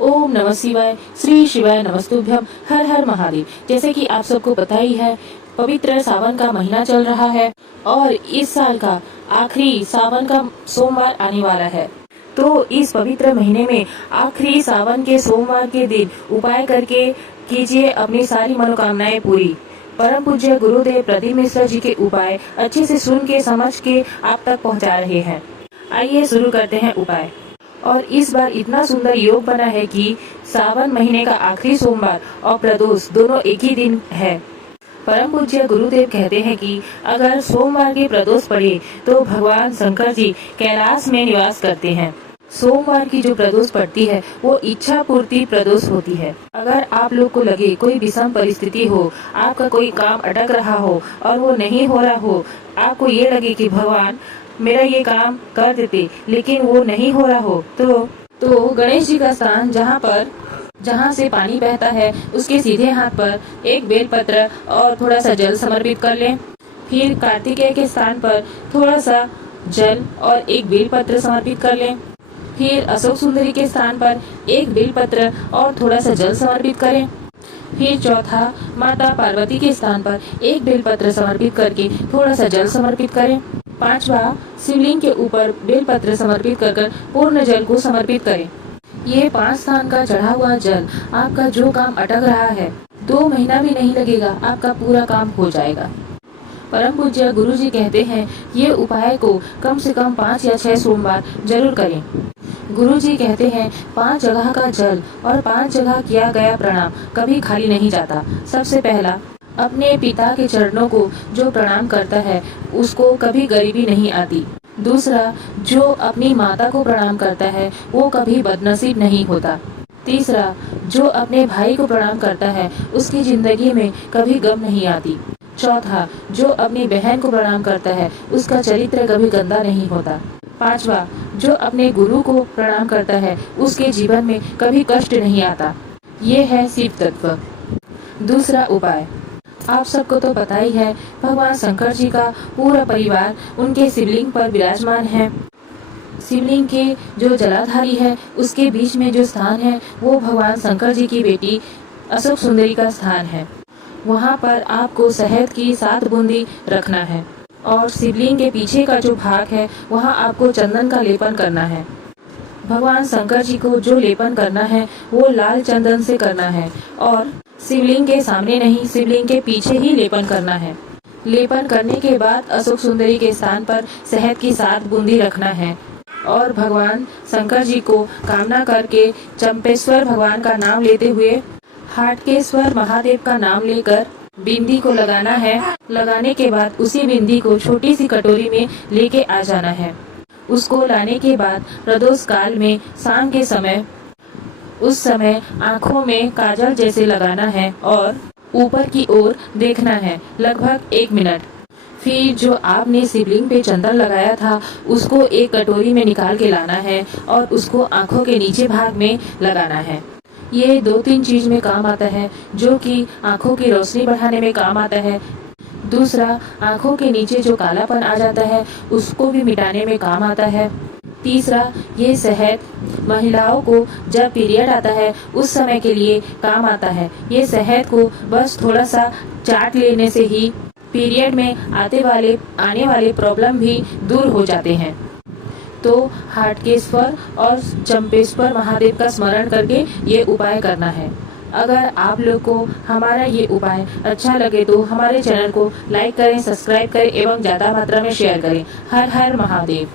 ओम नमः शिवाय, श्री शिवाय नमस्तुभ्यम, हर हर महादेव। जैसे कि आप सबको पता ही है, पवित्र सावन का महीना चल रहा है और इस साल का आखिरी सावन का सोमवार आने वाला है। तो इस पवित्र महीने में आखिरी सावन के सोमवार के दिन उपाय करके कीजिए अपनी सारी मनोकामनाएं पूरी। परम पूज्य गुरुदेव प्रदीप मिश्रा जी के उपाय अच्छे से सुन के समझ के आप तक पहुंचा रहे हैं। आइए शुरू करते हैं उपाय। और इस बार इतना सुंदर योग बना है कि सावन महीने का आखिरी सोमवार और प्रदोष दोनों एक ही दिन है। परम पूज्य गुरुदेव कहते हैं कि अगर सोमवार की प्रदोष पड़े तो भगवान शंकर जी कैलाश में निवास करते हैं। सोमवार की जो प्रदोष पड़ती है वो इच्छा पूर्ति प्रदोष होती है। अगर आप लोग को लगे कोई विषम परिस्थिति हो, आपका कोई काम अटक रहा हो और वो नहीं हो रहा हो, आपको ये लगे कि भगवान मेरा ये काम कर देते लेकिन वो नहीं हो रहा हो, तो गणेश जी का स्थान जहाँ से पानी बहता है उसके सीधे हाथ पर एक बेलपत्र और थोड़ा सा जल समर्पित कर लें। फिर कार्तिकेय के स्थान पर थोड़ा सा जल और एक बेलपत्र समर्पित कर लें। फिर अशोक सुंदरी के स्थान पर एक बेलपत्र और थोड़ा सा जल समर्पित करें। फिर चौथा, माता पार्वती के स्थान पर एक बेलपत्र समर्पित करके थोड़ा सा जल समर्पित करें। पांचवा, शिवलिंग के ऊपर बेलपत्र समर्पित कर पूर्ण जल को समर्पित करें। ये 5 स्थान का चढ़ा हुआ जल आपका जो काम अटक रहा है 2 महीना भी नहीं लगेगा, आपका पूरा काम हो जाएगा। परम पूज्य गुरु जी कहते हैं ये उपाय को कम से कम 5 या 6 सोमवार जरूर करें। गुरु जी कहते हैं 5 जगह का जल और 5 जगह किया गया प्रणाम कभी खाली नहीं जाता। सबसे पहला, अपने पिता के चरणों को जो प्रणाम करता है उसको कभी गरीबी नहीं आती। दूसरा, जो अपनी माता को प्रणाम करता है वो कभी बदनसीब नहीं होता। तीसरा, जो अपने भाई को प्रणाम करता है उसकी जिंदगी में कभी गम नहीं आती। चौथा, जो अपनी बहन को प्रणाम करता है उसका चरित्र कभी गंदा नहीं होता। पांचवा, जो अपने गुरु को प्रणाम करता है उसके जीवन में कभी कष्ट नहीं आता। ये है शिव तत्व। दूसरा उपाय, आप सबको तो पता ही है, भगवान शंकर जी का पूरा परिवार उनके शिवलिंग पर विराजमान है। शिवलिंग के जो जलाधारी है उसके बीच में जो स्थान है वो भगवान शंकर जी की बेटी अशोक सुंदरी का स्थान है। वहाँ पर आपको शहद की 7 बूंदी रखना है और शिवलिंग के पीछे का जो भाग है वहाँ आपको चंदन का लेपन करना है। भगवान शंकर जी को जो लेपन करना है वो लाल चंदन से करना है और शिवलिंग के सामने नहीं, शिवलिंग के पीछे ही लेपन करना है। लेपन करने के बाद अशोक सुंदरी के स्थान पर शहद की 7 बूंदी रखना है और भगवान शंकर जी को कामना करके चंपेश्वर भगवान का नाम लेते हुए हाटकेश्वर महादेव का नाम लेकर बिंदी को लगाना है। लगाने के बाद उसी बिंदी को छोटी सी कटोरी में लेके आ जाना है। उसको लाने के बाद प्रदोष काल में शाम के समय उस समय आँखों में काजल जैसे लगाना है और ऊपर की ओर देखना है लगभग 1 मिनट। फिर जो आपने शिवलिंग पे चंदन लगाया था उसको एक कटोरी में निकाल के लाना है और उसको आँखों के नीचे भाग में लगाना है। ये 2-3 चीज में काम आता है, जो कि आँखों की रोशनी बढ़ाने में काम आता है। दूसरा, आँखों के नीचे जो कालापन आ जाता है उसको भी मिटाने में काम आता है। तीसरा, ये शहद महिलाओं को जब पीरियड आता है उस समय के लिए काम आता है। ये शहद को बस थोड़ा सा चाट लेने से ही पीरियड में आने वाले प्रॉब्लम भी दूर हो जाते हैं। तो हाटकेश्वर और चंपेश्वर महादेव का स्मरण करके ये उपाय करना है। अगर आप लोग को हमारा ये उपाय अच्छा लगे तो हमारे चैनल को लाइक करें, सब्सक्राइब करें एवं ज्यादा मात्रा में शेयर करें। हर हर महादेव।